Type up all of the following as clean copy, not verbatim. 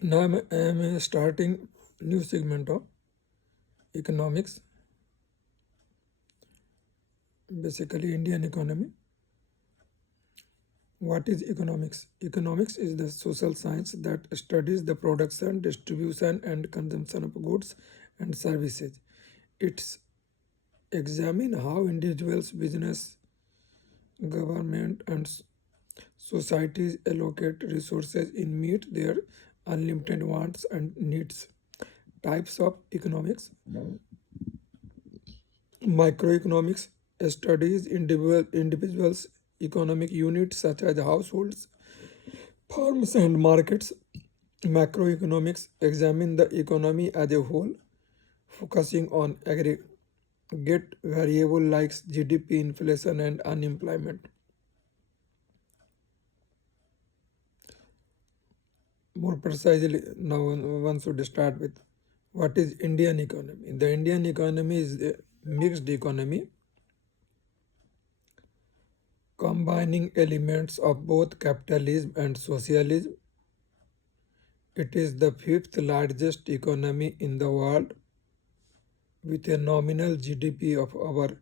Now I am starting new segment of economics, basically Indian economy. What is economics? Economics is the social science that studies the production, distribution, and consumption of goods and services. It's examine how individuals, business, government, and societies allocate resources in meet their unlimited wants and needs. Types of economics. Microeconomics studies individuals' economic units such as households, firms, and markets. Macroeconomics examine the economy as a whole, focusing on aggregate variable like GDP, inflation, and unemployment. More precisely, now one should start with what is Indian economy. The Indian economy is a mixed economy combining elements of both capitalism and socialism. It is the fifth largest economy in the world with a nominal GDP of over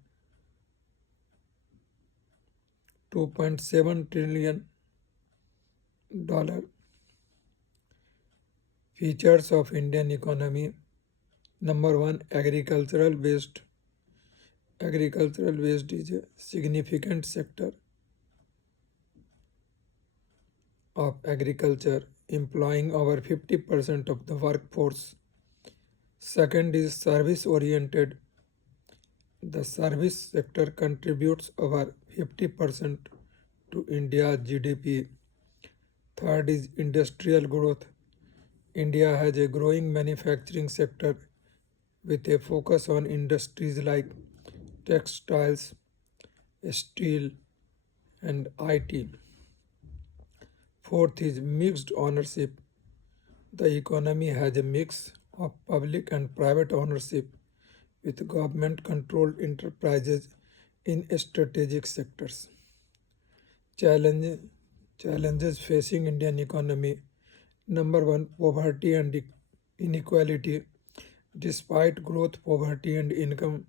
$2.7 trillion. Features of Indian economy. Number one, agricultural based. Agricultural based is a significant sector of agriculture, employing over 50% of the workforce. Second is service oriented. The service sector contributes over 50% to India's GDP. Third is industrial growth. India has a growing manufacturing sector with a focus on industries like textiles, steel, and IT. Fourth is mixed ownership. The economy has a mix of public and private ownership with government controlled enterprises in strategic sectors. Challenge, Challenges facing Indian economy. Number one, poverty and inequality. Despite growth, poverty and income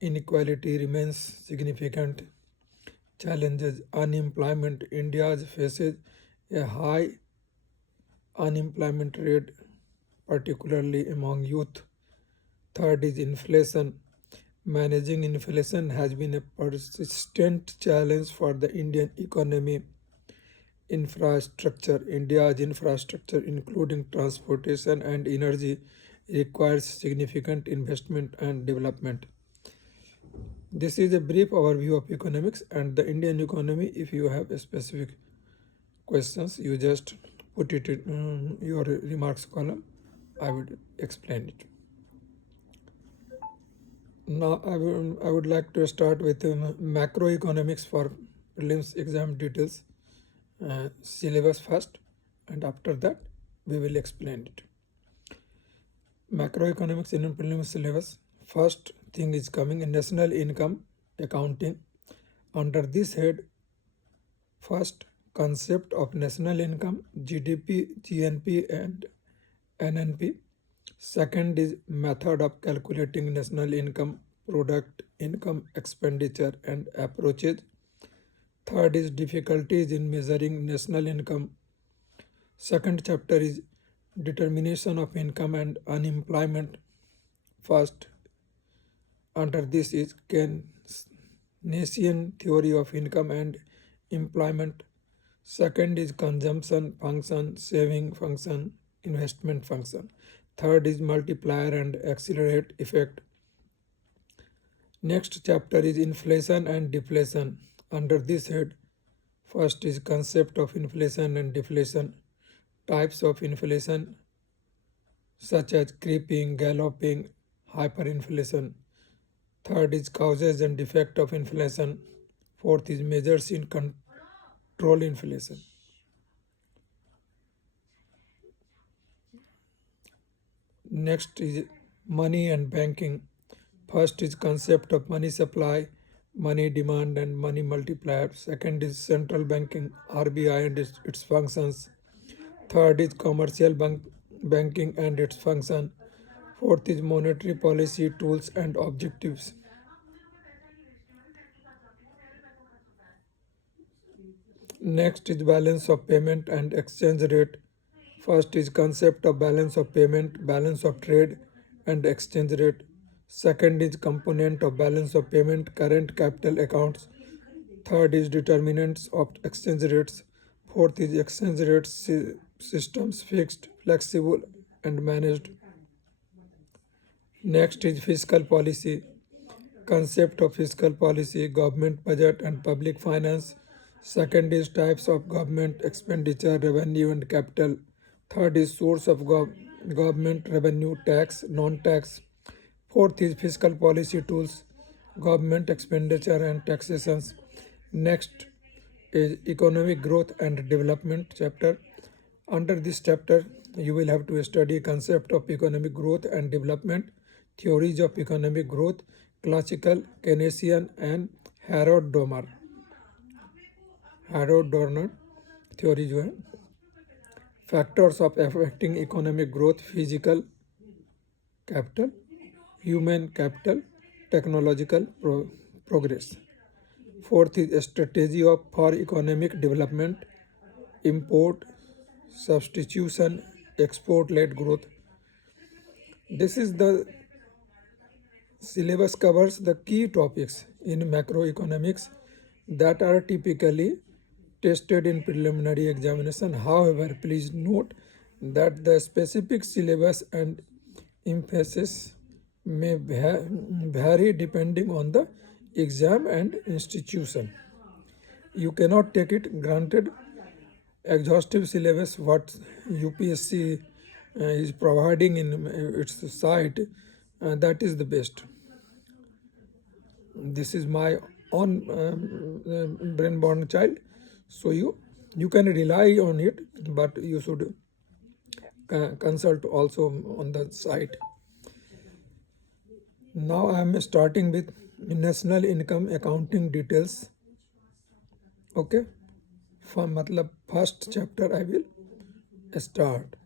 inequality remains significant. Challenges, unemployment. India faces a high unemployment rate, particularly among youth. Third is inflation. Managing inflation has been a persistent challenge for the Indian economy. Infrastructure. India's infrastructure, including transportation and energy, requires significant investment and development. This is a brief overview of economics and the Indian economy. If you have a specific questions, you just put it in your remarks column. I would explain it. Now I would like to start with macroeconomics for prelims exam details, syllabus first, and after that we will explain it. Macroeconomics in prelims syllabus. First thing is coming in national income accounting. Under this head, first concept of national income, GDP, GNP, and NNP. Second is method of calculating national income, product, income, expenditure, and approaches. Third is difficulties in measuring national income. Second chapter is determination of income and unemployment. First, under this is Keynesian theory of income and employment. Second is consumption function, saving function, investment function. Third is multiplier and accelerate effect. Next chapter is inflation and deflation. Under this head, first is concept of inflation and deflation, types of inflation such as creeping, galloping, hyperinflation. Third is causes and effect of inflation. Fourth is measures in control inflation. Next is money and banking. First is concept of money supply, money demand, and money multiplier. Second is central banking, RBI and its functions. Third is commercial banking and its function. Fourth is monetary policy tools and objectives. Next is balance of payment and exchange rate. First is concept of balance of payment, balance of trade and exchange rate. Second is component of balance of payment, current capital accounts. Third is determinants of exchange rates. Fourth is exchange rates systems, fixed, flexible and managed. Next is fiscal policy. Concept of fiscal policy, government budget and public finance. Second is types of government expenditure, revenue and capital. Third is source of government revenue, tax, non-tax. Fourth is fiscal policy tools, government expenditure and taxations. Next is economic growth and development chapter. Under this chapter, you will have to study concept of economic growth and development, theories of economic growth, classical, Keynesian and Harold Dorner theoरी जो है, factors of affecting economic growth, physical capital, human capital, technological progress. Fourth is strategy for economic development, import, substitution, export-led growth. This is the syllabus covers the key topics in macroeconomics that are typically tested in preliminary examination. However, please note that the specific syllabus and emphasis may vary depending on the exam and institution. You cannot take it granted exhaustive syllabus what UPSC is providing in its site, that is the best. This is my own brain-born child, so you can rely on it, but you should consult also on the site. Now I am starting with national income accounting details. Okay, first chapter I will start.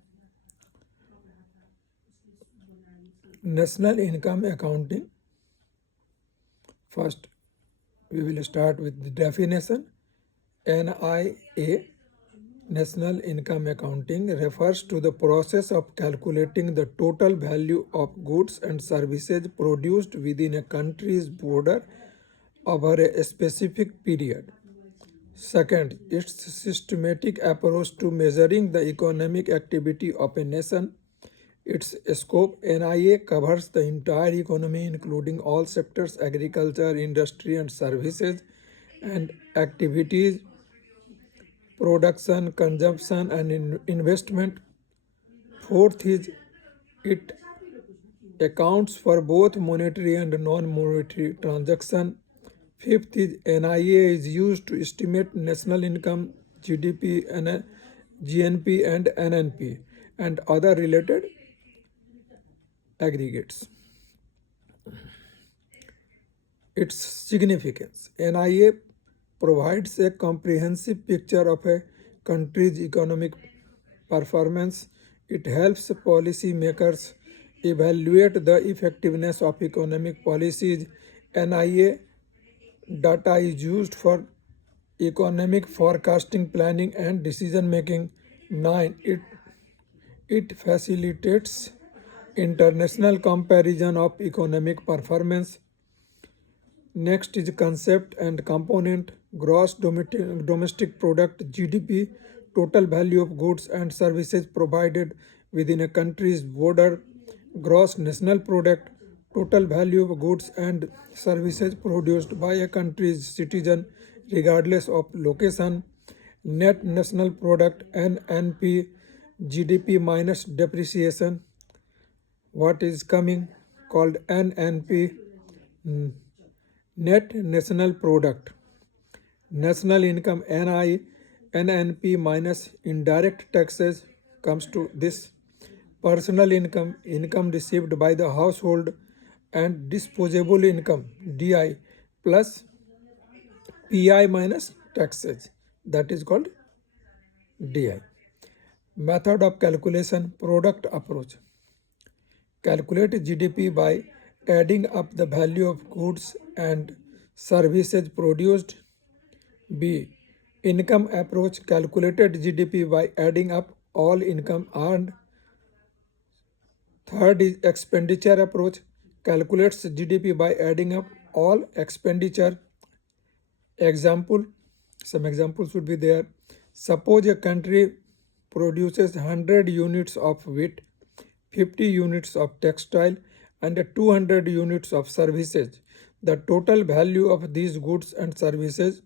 National income accounting. First, we will start with the definition. NIA, National Income Accounting, refers to the process of calculating the total value of goods and services produced within a country's border over a specific period. Second, its systematic approach to measuring the economic activity of a nation. Its scope, NIA covers the entire economy, including all sectors, agriculture, industry and services, and activities, production, consumption, and investment. Fourth is it accounts for both monetary and non-monetary transaction. Fifth is NIA is used to estimate national income, GDP, GNP, and NNP, and other related aggregates. Its significance. NIA provides a comprehensive picture of a country's economic performance. It helps policy makers evaluate the effectiveness of economic policies. NIA data is used for economic forecasting, planning, and decision making. 9. It facilitates international comparison of economic performance. Next is concept and component. Gross domestic product, GDP, total value of goods and services provided within a country's border. Gross national product, total value of goods and services produced by a country's citizen regardless of location. Net national product, NNP, GDP minus depreciation. What is coming called NNP, net national product. National income, NNP minus indirect taxes comes to this. Personal income, income received by the household, and disposable income, DI, plus PI minus taxes, that is called DI. Method of calculation, product approach. Calculate GDP by adding up the value of goods and services produced. B. Income approach, calculated GDP by adding up all income earned. Third is expenditure approach, calculates GDP by adding up all expenditure. Example, some examples would be there. Suppose a country produces 100 units of wheat, 50 units of textile, and 200 units of services. The total value of these goods and services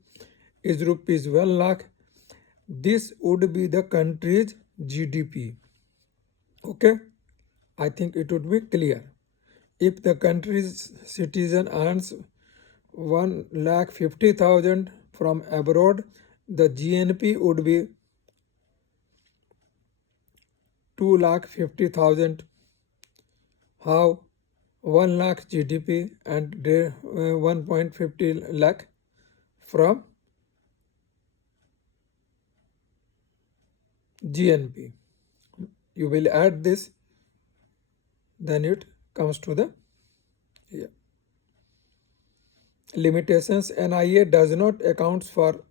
is rupees 1 lakh. This would be the country's GDP. Okay, I think it would be clear. If the country's citizen earns 1,50,000 from abroad, the GNP would be 2,50,000. How? 1 lakh GDP and 1.50 lakh from GNP. You will add this, then it comes to the limitations. NIA does not account for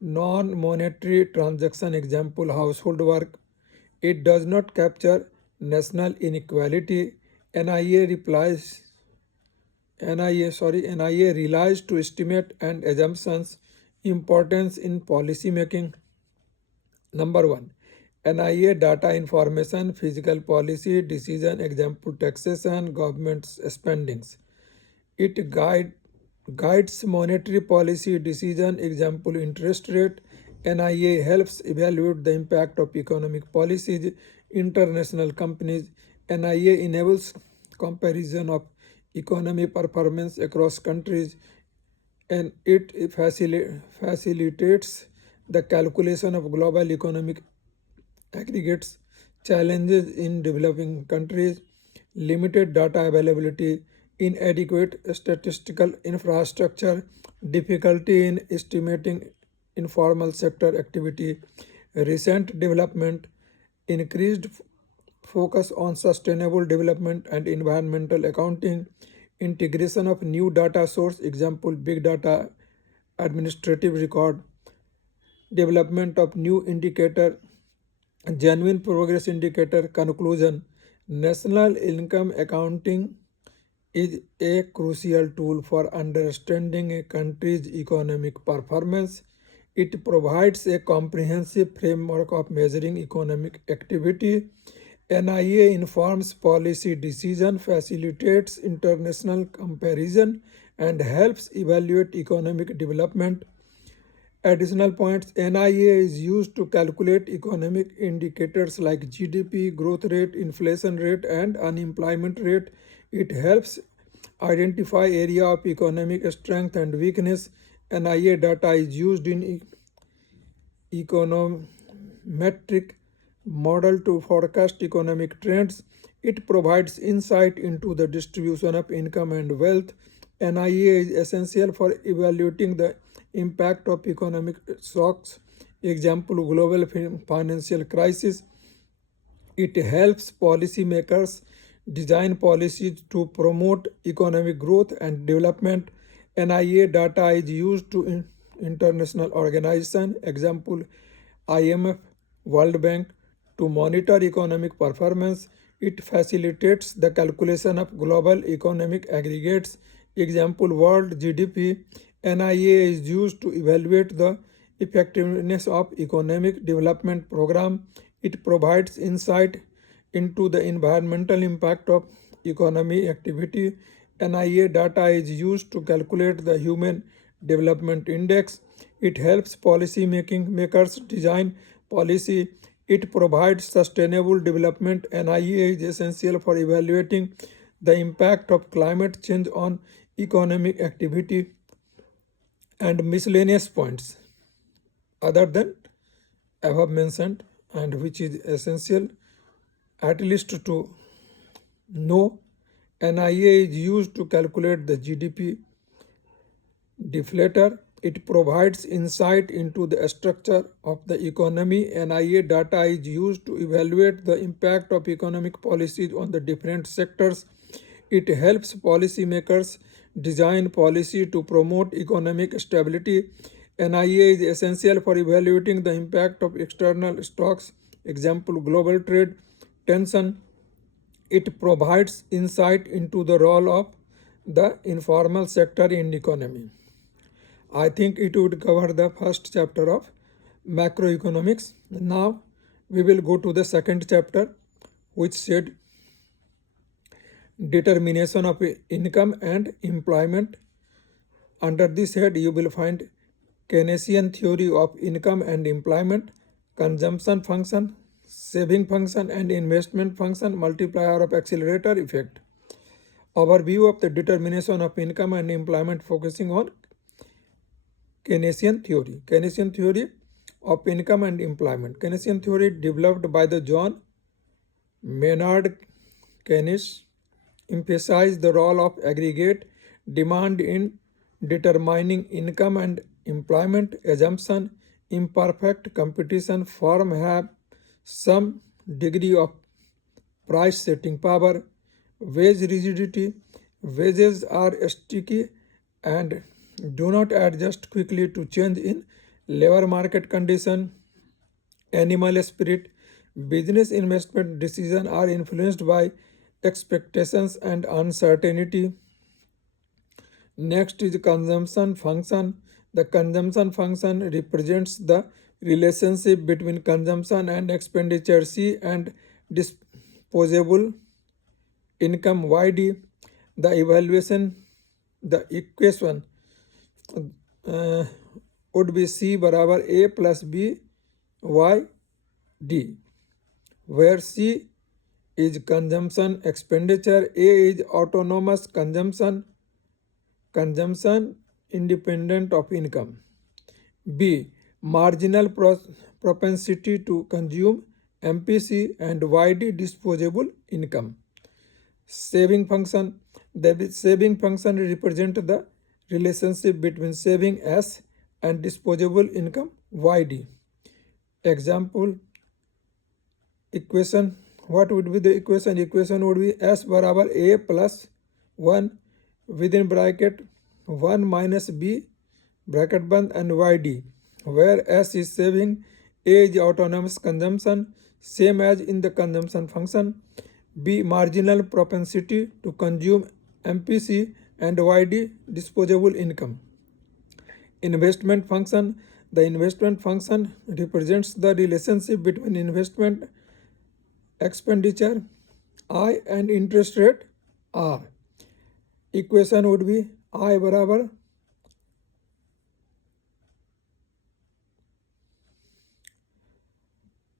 non-monetary transaction, example household work. It does not capture national inequality. NIA relies to estimate and assumptions. Importance in policy making. Number 1. NIA data information, physical policy decision, example taxation, government spendings. It guides monetary policy decision, example interest rate. NIA helps evaluate the impact of economic policies, international companies. NIA enables comparison of economy performance across countries, and it facilitates the calculation of global economic aggregates. Challenges in developing countries, limited data availability, inadequate statistical infrastructure, difficulty in estimating informal sector activity. Recent development, increased focus on sustainable development and environmental accounting, integration of new data source, example big data, administrative record, development of new indicator, genuine progress indicator. Conclusion, national income accounting is a crucial tool for understanding a country's economic performance. It provides a comprehensive framework of measuring economic activity. NIA informs policy decision, facilitates international comparison, and helps evaluate economic development. Additional points, NIA is used to calculate economic indicators like GDP, growth rate, inflation rate, and unemployment rate. It helps identify area of economic strength and weakness. NIA data is used in econometric model to forecast economic trends. It provides insight into the distribution of income and wealth. NIA is essential for evaluating the impact of economic shocks, example global financial crisis. It helps policymakers design policies to promote economic growth and development. NIA data is used to international organization, example IMF, World Bank, to monitor economic performance. It facilitates the calculation of global economic aggregates, example world GDP. NIA is used to evaluate the effectiveness of economic development program. It provides insight into the environmental impact of economy activity. NIA data is used to calculate the Human Development Index. It helps makers design policy. It provides sustainable development. NIA is essential for evaluating the impact of climate change on economic activity. And miscellaneous points other than above mentioned, and which is essential at least to know. NIA is used to calculate the GDP deflator, It provides insight into the structure of the economy. NIA data is used to evaluate the impact of economic policies on the different sectors. It helps policymakers design policy to promote economic stability. NIA is essential for evaluating the impact of external shocks, example global trade tension. It provides insight into the role of the informal sector in economy. I think it would cover the first chapter of macroeconomics. Now we will go to the second chapter, which said determination of income and employment. Under this head, you will find Keynesian theory of income and employment, consumption function, saving function, and investment function, multiplier of accelerator effect. Overview of the determination of income and employment focusing on Keynesian theory. Keynesian theory of income and employment. Keynesian theory developed by the John Maynard Keynes emphasized the role of aggregate demand in determining income and employment. Assumption: imperfect competition. Firms have some degree of price setting power. Wage rigidity. Wages are sticky and do not adjust quickly to change in labor market condition. Animal spirit. Business investment decisions are influenced by expectations and uncertainty. Next is consumption function. The consumption function represents the relationship between consumption and expenditure. C and disposable income. YD. The equation would be C बराबर A plus B Y D, where C is consumption expenditure, A is autonomous consumption independent of income. B marginal propensity to consume, MPC, and YD disposable income. Saving function. The saving function represents the relationship between saving S and disposable income YD. Example equation. What would be the equation? Equation would be S बराबर A plus 1 within bracket 1 minus B bracket बंद and YD, where S is saving, A is autonomous consumption, same as in the consumption function. B marginal propensity to consume, MPC, and YD disposable income. Investment function. The investment function represents the relationship between investment expenditure I and interest rate R. Equation would be I बराबर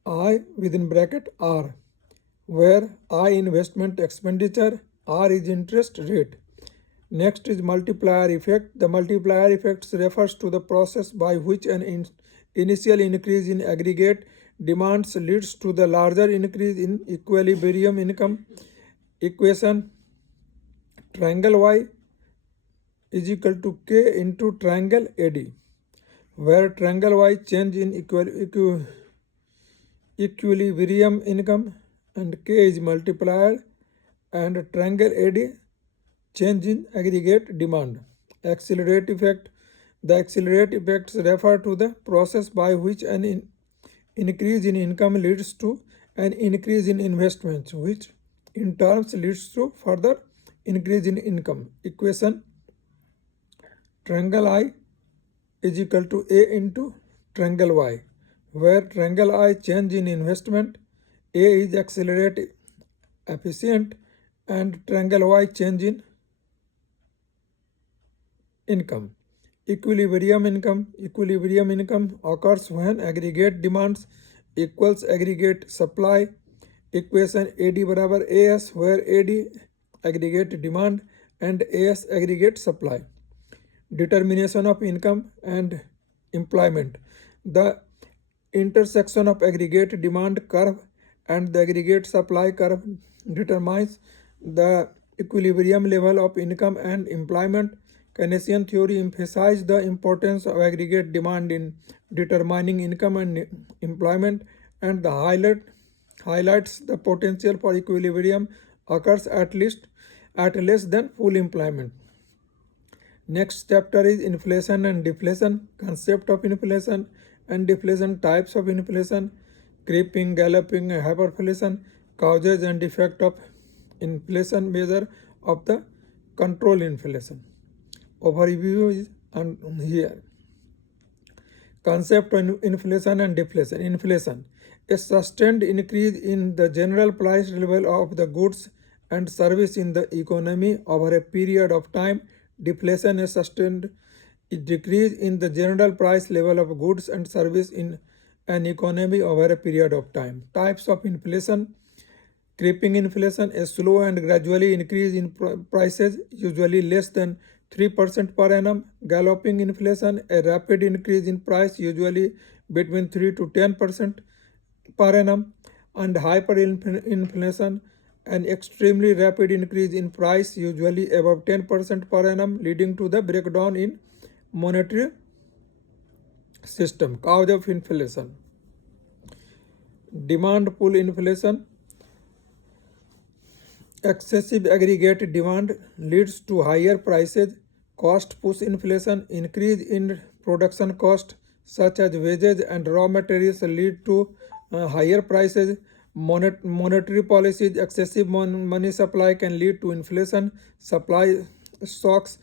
I within bracket R, where I investment expenditure, R is interest rate. Next is multiplier effect. The multiplier effect refers to the process by which an initial increase in aggregate demands leads to the larger increase in equilibrium income. Equation triangle Y is equal to K into triangle AD, where triangle Y change in equilibrium income and K is multiplier, and triangle AD change in aggregate demand. Accelerate effect. The accelerate effects refer to the process by which an increase in income leads to an increase in investments, which in turns leads to further increase in income. Equation triangle I is equal to A into triangle Y, where triangle I change in investment, A is accelerate efficient, and triangle Y change in income. Equilibrium income. Equilibrium income occurs when aggregate demands equals aggregate supply. Equation AD बराबर AS, where AD aggregate demand and AS aggregate supply. Determination of income and employment. The intersection of aggregate demand curve and the aggregate supply curve determines the equilibrium level of income and employment. Keynesian theory emphasized the importance of aggregate demand in determining income and employment, and highlights the potential for equilibrium occurs at less than full employment. Next chapter is inflation and deflation, concept of inflation and deflation, types of inflation, creeping, galloping, hyperinflation, causes and effect of inflation, measure of the control inflation. Overview is here. Concept of inflation and deflation. Inflation, a sustained increase in the general price level of the goods and service in the economy over a period of time. Deflation, a sustained decrease in the general price level of goods and service in an economy over a period of time. Types of inflation. Creeping inflation, a slow and gradually increase in prices, usually less than 3% per annum. Galloping inflation, a rapid increase in price, usually between 3 to 10% per annum. And hyperinflation, an extremely rapid increase in price, usually above 10% per annum, leading to the breakdown in monetary system. Cause of inflation. Demand pull inflation. Excessive aggregate demand leads to higher prices. Cost push inflation, increase in production cost such as wages and raw materials lead to higher prices. Monetary policies, excessive money supply can lead to inflation. Supply shocks,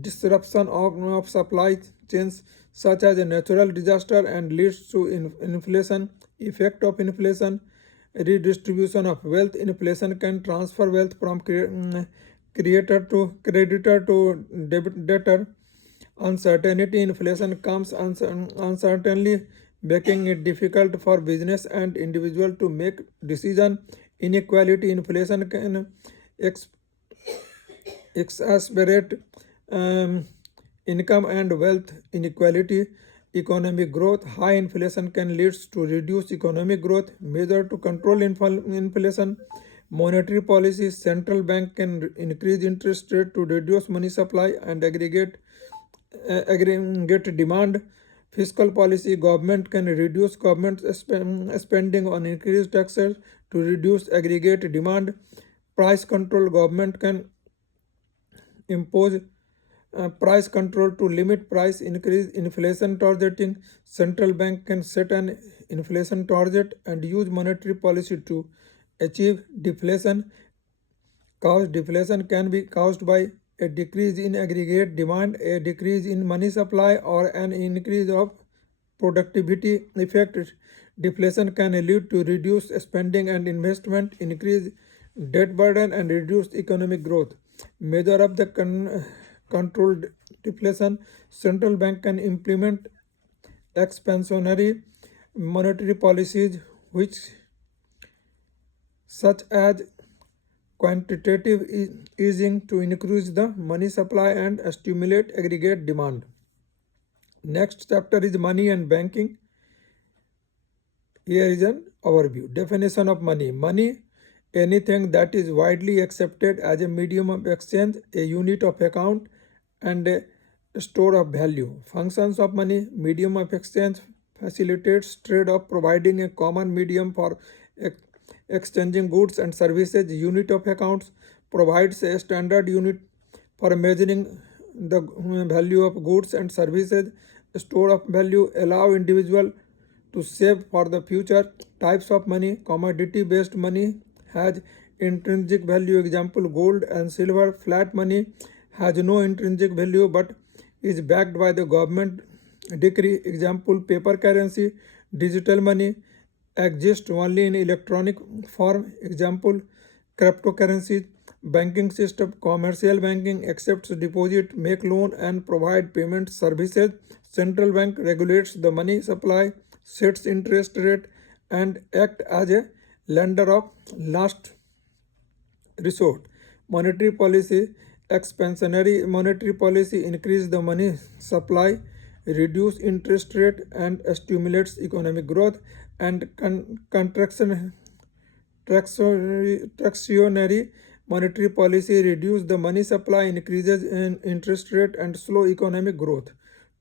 disruption of supply chains such as a natural disaster and leads to inflation. Effect of inflation, redistribution of wealth. Inflation can transfer wealth from creator to creditor to debtor. Uncertainty, inflation comes uncertainly, making it difficult for business and individual to make decision. Inequality, inflation can exacerbate income and wealth inequality. Economic growth, high inflation can lead to reduced economic growth. Measure to control inflation. Monetary policy, central bank can increase interest rate to reduce money supply and aggregate demand. Fiscal policy, government can reduce government spending on increased taxes to reduce aggregate demand. Price control, government can impose price control to limit price increase. Inflation targeting, central bank can set an inflation target and use monetary policy to achieve deflation. Cause, deflation can be caused by a decrease in aggregate demand, a decrease in money supply, or an increase of productivity. Effect, deflation can lead to reduced spending and investment, increase debt burden, and reduced economic growth. Measure of the controlled deflation, central bank can implement expansionary monetary policies which such as quantitative easing to increase the money supply and stimulate aggregate demand. Next chapter is money and banking. Here is an overview. Definition of money. Money, anything that is widely accepted as a medium of exchange, a unit of account, and a store of value. Functions of money. Medium of exchange facilitates trade of providing a common medium for exchanging goods and services. Unit of accounts provides a standard unit for measuring the value of goods and services. Store of value allow individual to save for the future. Types of money. Commodity based money has intrinsic value, example gold and silver. Flat money has no intrinsic value but is backed by the government decree, example paper currency. Digital money exists only in electronic form, example cryptocurrency. Banking system, commercial banking accepts deposit, make loan and provide payment services. Central bank regulates the money supply, sets interest rate and act as a lender of last resort. Monetary policy, expansionary monetary policy increase the money supply, reduce interest rate and stimulates economic growth. And contractionary monetary policy reduce the money supply, increases in interest rate and slow economic growth.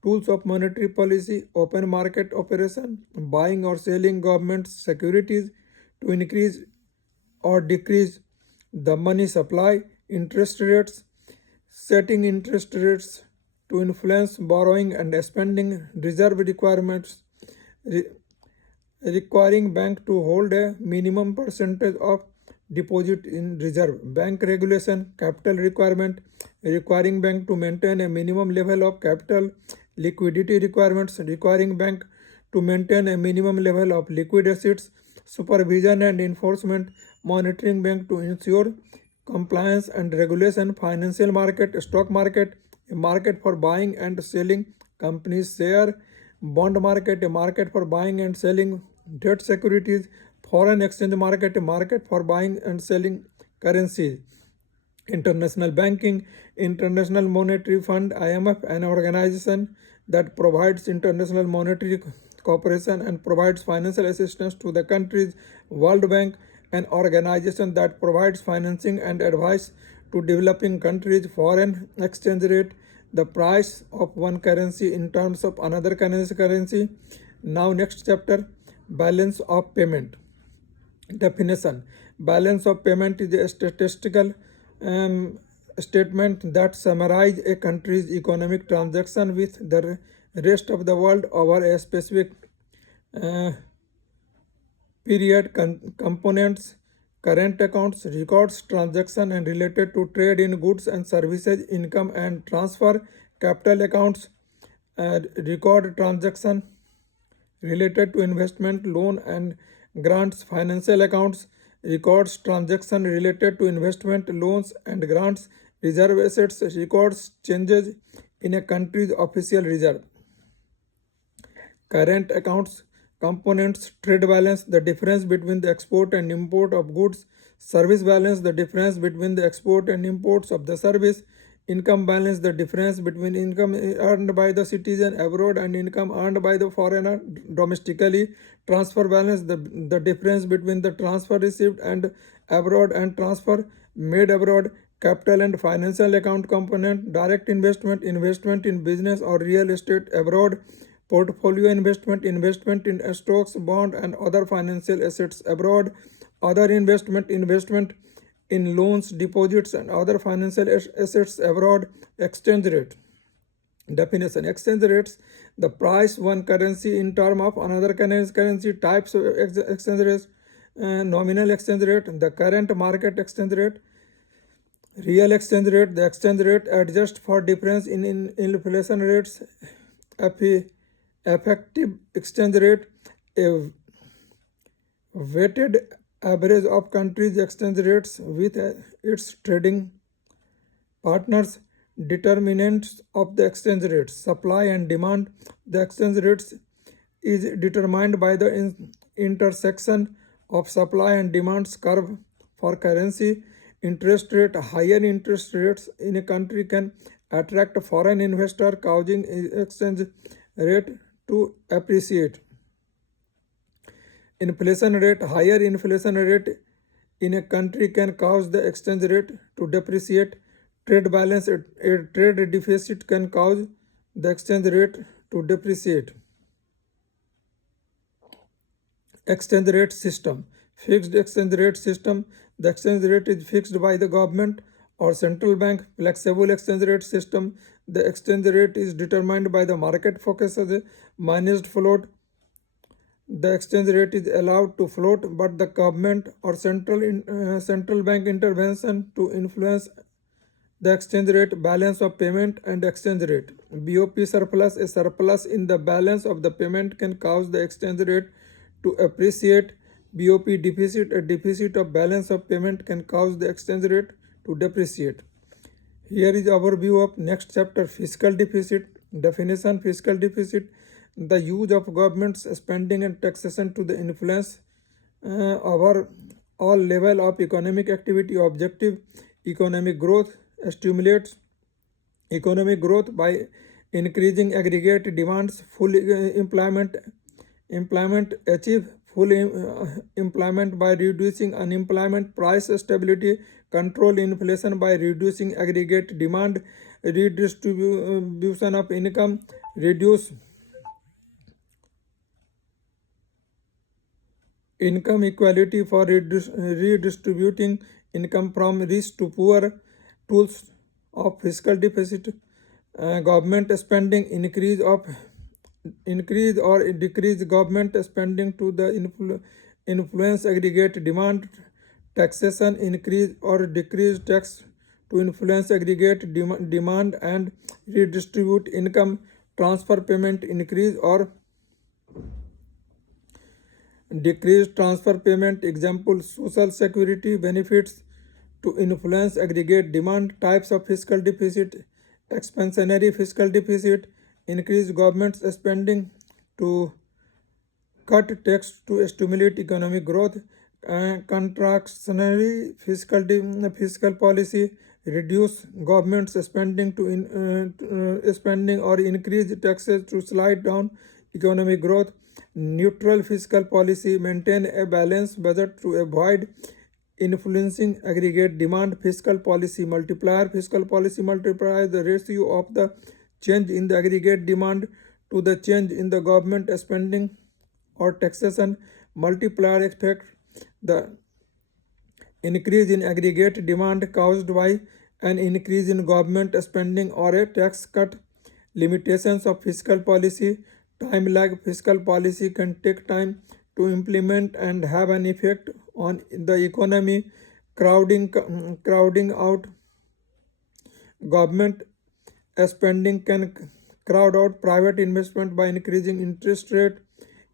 Tools of monetary policy: open market operation, buying or selling government securities to increase or decrease the money supply. Interest rates: setting interest rates to influence borrowing and spending. Reserve requirements: re- requiring bank to hold a minimum percentage of deposit in reserve. Bank regulation: capital requirement, requiring bank to maintain a minimum level of capital. Liquidity requirements, requiring bank to maintain a minimum level of liquid assets. Supervision and enforcement, monitoring bank to ensure compliance and regulation. Financial market: stock market, a market for buying and selling companies' share. Bond market, a market for buying and selling debt securities. Foreign exchange market, a market for buying and selling currencies. International banking, International Monetary Fund (IMF), an organization that provides international monetary cooperation and provides financial assistance to the countries. World Bank, an organization that provides financing and advice to developing countries. Foreign exchange rate, the price of one currency in terms of another currency. Now next chapter, balance of payment. Definition: balance of payment is a statistical statement that summarizes a country's economic transaction with the rest of the world over a specific uh, period. Components: current accounts records transaction and related to trade in goods and services, income and transfer. Capital accounts record transaction related to investment, loan and grants. Financial accounts records transaction related to investment, loans and grants. Reserve assets records changes in a country's official reserve. Current accounts components: trade balance, the difference between the export and import of goods. Service balance, the difference between the export and imports of the service. Income balance, the difference between income earned by the citizen abroad and income earned by the foreigner domestically. Transfer balance, the difference between the transfer received and abroad and transfer made abroad. Capital and financial account component: direct investment, investment in business or real estate abroad. Portfolio investment, investment in stocks, bond and other financial assets abroad. Other investment, investment in loans, deposits and other financial assets abroad. Exchange rate. Definition: exchange rates, the price one currency in term of another currency. Types of exchange rates: nominal exchange rate, the current market exchange rate. Real exchange rate, the exchange rate adjust for difference in inflation rates. Effective exchange rate, a weighted average of countries' exchange rates with its trading partners. Determinants of the exchange rates: supply and demand. The exchange rates is determined by the intersection of supply and demands curve for currency. Interest rate: higher interest rates in a country can attract foreign investor, causing exchange rate to appreciate. Inflation rate: higher inflation rate in a country can cause the exchange rate to depreciate. Trade balance: a trade deficit can cause the exchange rate to depreciate. Exchange rate system: fixed exchange rate system. The exchange rate is fixed by the government or central bank. Flexible exchange rate system: the exchange rate is determined by the market focus as a managed float. The exchange rate is allowed to float, but the government or central bank intervention to influence the exchange rate. Balance of payment and exchange rate. BOP surplus: a surplus in the balance of the payment can cause the exchange rate to appreciate. BOP deficit: a deficit of balance of payment can cause the exchange rate to depreciate. Here is overview of next chapter, fiscal deficit. Definition: fiscal deficit, the use of government's spending and taxation to the influence over all level of economic activity. Objective: economic growth. Stimulates economic growth by increasing aggregate demands. Full employment achieve full employment by reducing unemployment, price stability, control inflation by reducing aggregate demand, redistribution of income, reduce income equality for redistributing income from rich to poor, tools of fiscal deficit, government spending, increase or decrease government spending to the influence aggregate demand, taxation, increase or decrease tax to influence aggregate demand and redistribute income, transfer payment, increase or decrease transfer payment, example social security benefits to influence aggregate demand, types of fiscal deficit, expansionary fiscal deficit, increase government spending to cut tax to stimulate economic growth, contractionary fiscal policy, reduce government spending to spending or increase taxes to slide down economic growth, neutral fiscal policy, maintain a balanced budget to avoid influencing aggregate demand, fiscal policy multiplier multiplies the ratio of the change in the aggregate demand to the change in the government spending or taxation, multiplier effect, the increase in aggregate demand caused by an increase in government spending or a tax cut, limitations of fiscal policy, time lag, fiscal policy can take time to implement and have an effect on the economy, crowding out government spending can crowd out private investment by increasing interest rate,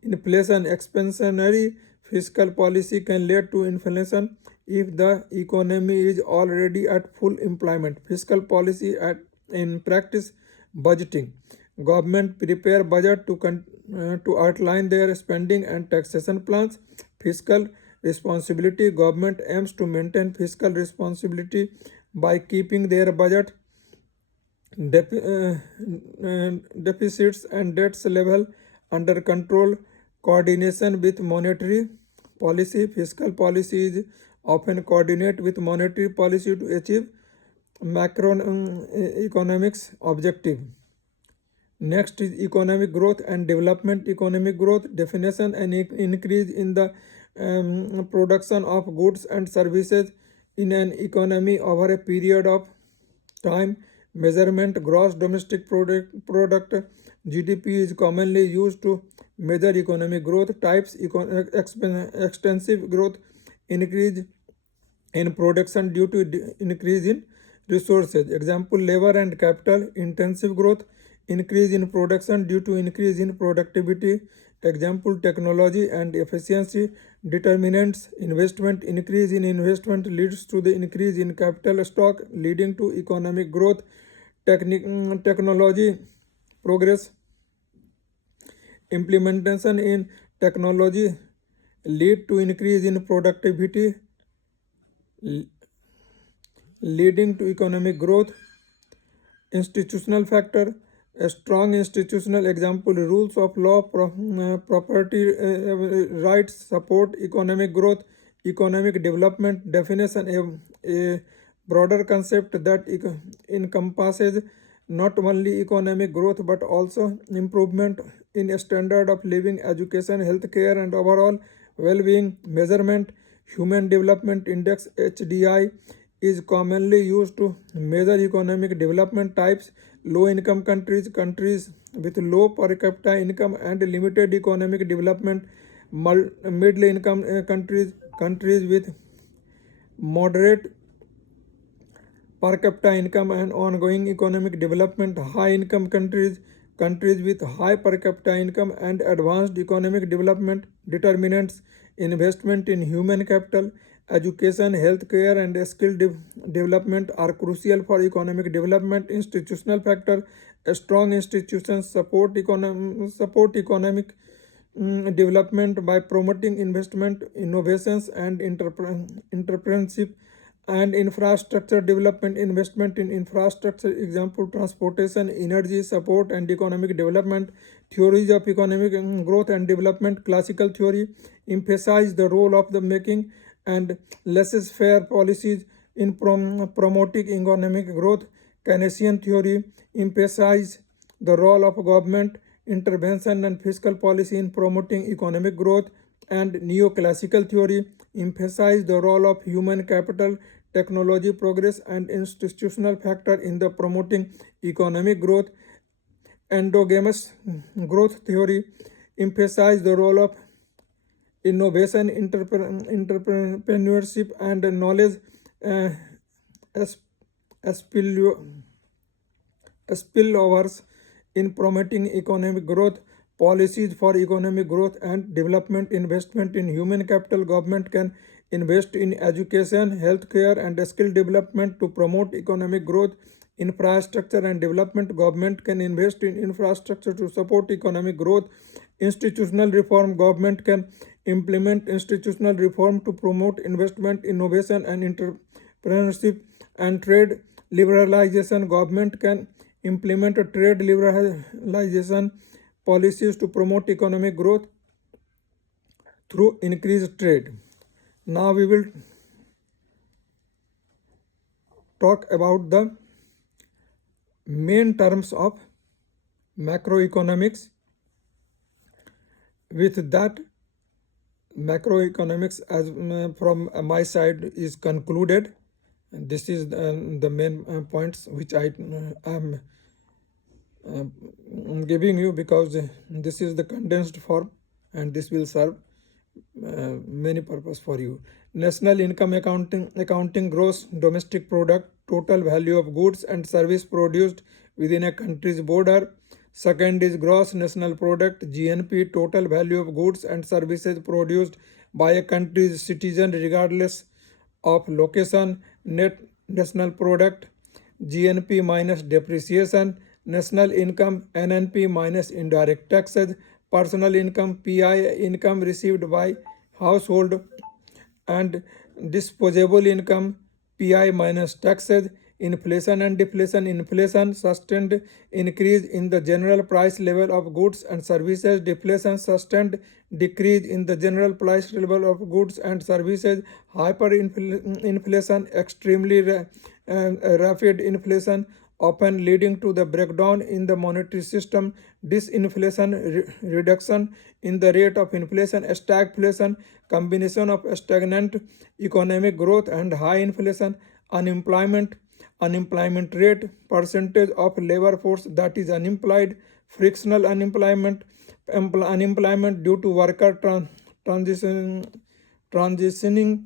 inflation, expansionary fiscal policy can lead to inflation if the economy is already at full employment. Fiscal policy in practice, budgeting. Government prepare budget to outline their spending and taxation plans. Fiscal responsibility. Government aims to maintain fiscal responsibility by keeping their budget deficits and debts level under control. Coordination with monetary policy. Fiscal policy is often coordinate with monetary policy to achieve macroeconomics objective. Next is economic growth and development. Economic growth definition: an increase in the production of goods and services in an economy over a period of time. Measurement: gross domestic product GDP is commonly used to measure economic growth. Types: extensive growth, increase in production due to increase in resources. Example: labor and capital intensive growth, increase in production due to increase in productivity. Example: technology and efficiency. Determinants: investment, increase in investment leads to the increase in capital stock leading to economic growth. Technology progress, implementation in technology lead to increase in productivity leading to economic growth. Institutional factor, a strong institutional, example rules of law, property rights support economic growth. Economic development definition, a broader concept that encompasses not only economic growth but also improvement in a standard of living, education, healthcare and overall well-being. Measurement: human development index HDI is commonly used to measure economic development. Types: low income countries, countries with low per capita income and limited economic development. Middle income countries, countries with moderate per capita income and ongoing economic development. High income countries, countries with high per capita income and advanced economic development. Determinants: investment in human capital, education, healthcare and skill development are crucial for economic development. Institutional factor, strong institutions support economic development by promoting investment, innovations and entrepreneurship. and infrastructure development, investment in infrastructure, example transportation, energy support and economic development. Theories of economic growth and development. Classical theory emphasize the role of the making and laissez-faire policies in promoting economic growth. Keynesian theory emphasize the role of government intervention and fiscal policy in promoting economic growth. And neoclassical theory emphasize the role of human capital, technology progress and institutional factor in the promoting economic growth. Endogamous growth theory emphasize the role of innovation, entrepreneurship and knowledge spillovers in promoting economic growth. Policies for economic growth and development. Investment in human capital. Government can invest in education, healthcare and skill development to promote economic growth. Infrastructure and development. Government can invest in infrastructure to support economic growth. Institutional reform. Government can implement institutional reform to promote investment, innovation and entrepreneurship. And trade liberalization. Government can implement a trade liberalization policies to promote economic growth through increased trade. Now we will talk about the main terms of macroeconomics. With that, macroeconomics as from my side is concluded. This is the main points which I am giving you, because this is the condensed form and this will serve many purpose for you. National income accounting gross domestic product, total value of goods and service produced within a country's border. Second is gross national product, GNP, total value of goods and services produced by a country's citizen regardless of location. Net national product, GNP minus depreciation. National income, NNP minus indirect taxes. Personal income, PI, income received by household. And disposable income, PI minus taxes. Inflation and deflation. Inflation, sustained increase in the general price level of goods and services. Deflation, sustained decrease in the general price level of goods and services. Hyperinflation, extremely rapid inflation, often leading to the breakdown in the monetary system. Disinflation, reduction in the rate of inflation. Stagflation, combination of stagnant economic growth and high inflation. Unemployment rate, percentage of labor force that is unemployed. Frictional unemployment, unemployment due to worker transitioning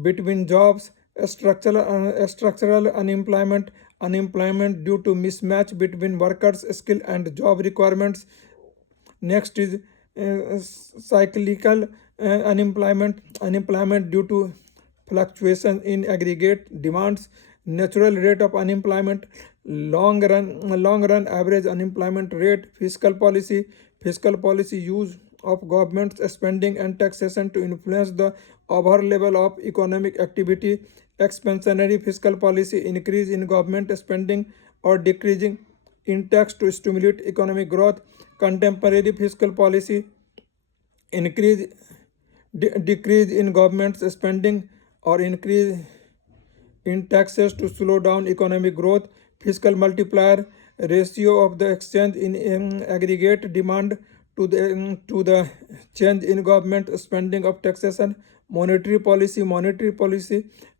between jobs. Structural unemployment, unemployment due to mismatch between workers' skill and job requirements. Next is cyclical unemployment, unemployment due to fluctuation in aggregate demands. Natural rate of unemployment, long run average unemployment rate. Fiscal policy, use of government spending and taxation to influence the overall level of economic activity. Expansionary fiscal policy, increase in government spending or decreasing in tax to stimulate economic growth. Contemporary fiscal policy, decrease in government spending or increase in taxes to slow down economic growth. Fiscal multiplier, ratio of the exchange in aggregate demand to the change in government spending of taxation. Monetary policy,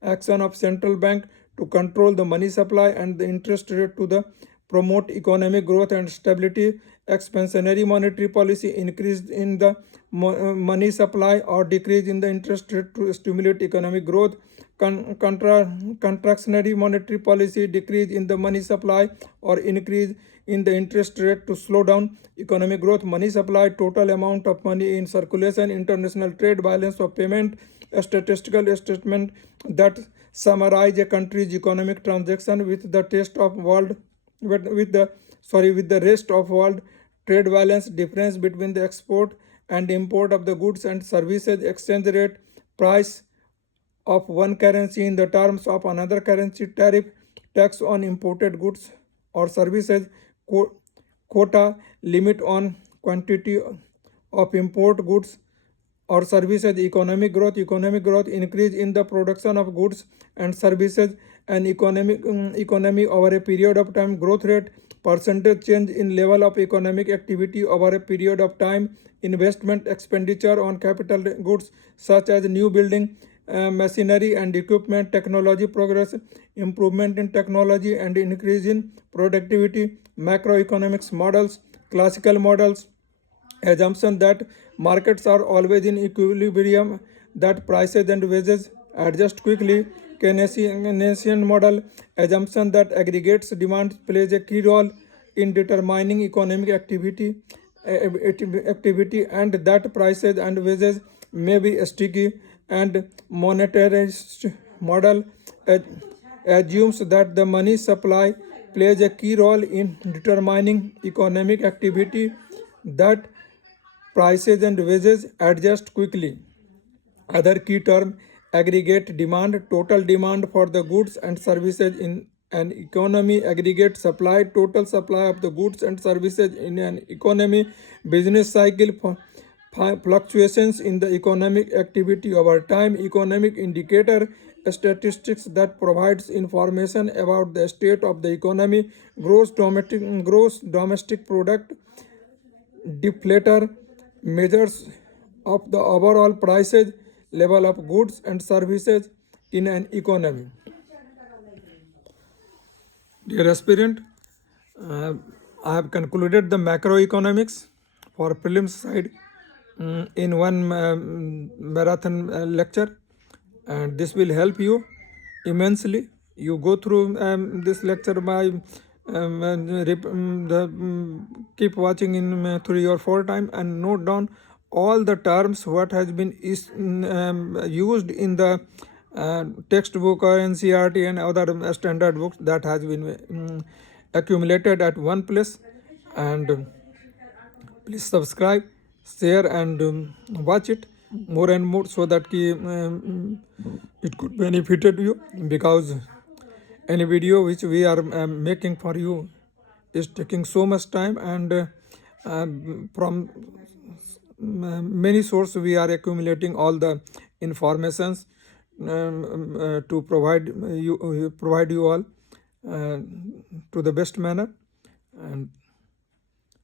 action of central bank to control the money supply and the interest rate to the promote economic growth and stability. Expansionary monetary policy, increase in the money supply or decrease in the interest rate to stimulate economic growth. Contractionary monetary policy, decrease in the money supply or increase in the interest rate to slow down economic growth. Money supply, total amount of money in circulation. International trade, balance of payment, a statistical statement that summarize a country's economic transaction with the rest of world. Trade balance, difference between the export and import of the goods and services. Exchange rate, price of one currency in the terms of another currency, tariff, tax on imported goods or services, quota, limit on quantity of import goods or services, economic growth increase in the production of goods and services, and economy over a period of time, growth rate, percentage change in level of economic activity over a period of time, investment expenditure on capital goods such as new building, machinery and equipment, technology progress, improvement in technology and increase in productivity, macroeconomics models, classical models, assumption that markets are always in equilibrium, that prices and wages adjust quickly, Keynesian model, assumption that aggregates demand plays a key role in determining economic activity and that prices and wages may be sticky, and monetarist model assumes that the money supply plays a key role in determining economic activity, that prices and wages adjust quickly. Other key term: aggregate demand, total demand for the goods and services in an economy; aggregate supply, total supply of the goods and services in an economy; business cycle, fluctuations in the economic activity over time; economic indicator, statistics that provides information about the state of the economy; gross domestic product, deflator, measures of the overall prices level of goods and services in an economy. Dear aspirant, I have concluded the macroeconomics for prelims side in one marathon lecture, and this will help you immensely. You go through this lecture by keep watching in 3 or 4 times and note down all the terms what has been used in the textbook or NCERT and other standard books that has been accumulated at one place. And please subscribe, share and watch it more and more so that it could benefited you, because any video which we are making for you is taking so much time, and from many sources we are accumulating all the informations to provide you all to the best manner. And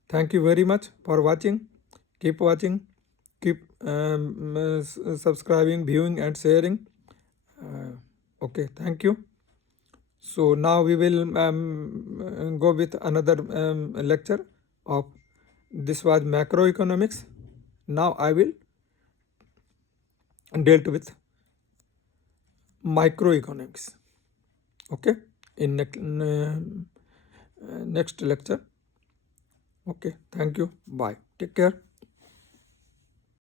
thank you very much for watching. Keep watching, keep subscribing, viewing and sharing. Okay, thank you. So now we will go with another lecture of, this was macroeconomics. Now I will dealt with microeconomics. Okay, in next lecture. Okay, thank you. Bye. Take care.